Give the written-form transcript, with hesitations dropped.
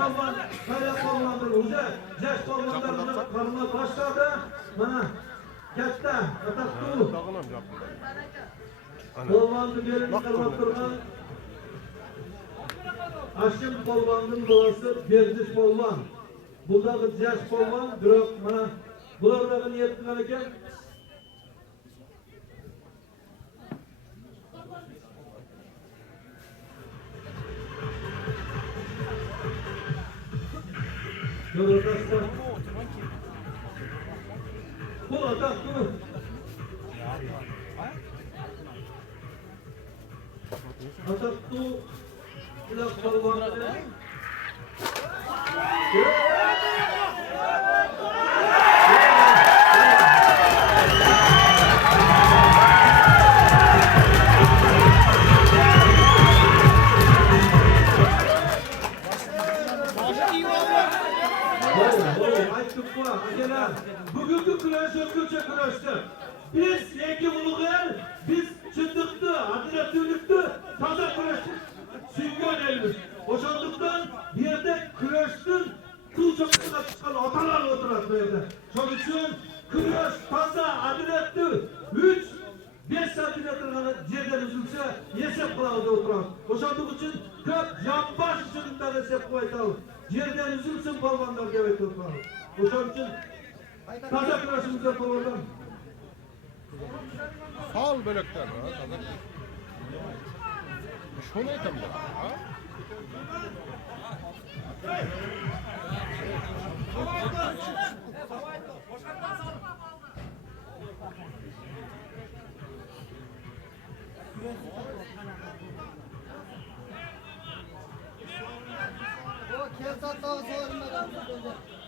polvon sayla polvondir o'zi yosh polvonlarni qarama boshladi. Mana katta atattu polvonni berib qarab turgan Ashim polvonning bolasi Berdish polvon. Buldagi yosh polvon, biroq mana bularga niyat qilgan ekan. Yo'ldoshlar. Bu atattu atattu bilan polvonni Bugünkü kuraş özgürce kuraştı. Biz Yeki Uluğel, biz çıtıktı, adilatörlüktü, taza kuraştık. Süngön elimiz. Oşandıktan bir yerde kuraştın, kıl çabukuna çıkan atalar oturar böyle. Şunun için kuraş, taza, adilatör, 3-5 santimetre yerden üzülse yesep kılavda oturar. Oşandık için köp, yanbaş içinden yesep koytalım. Yerden üzülsün balvanlar evet oturar. Oşandık için taza kuraşımıza koyalım. Sal bölekten ha. Şunu etem de. Ha? O kesat daha sormadan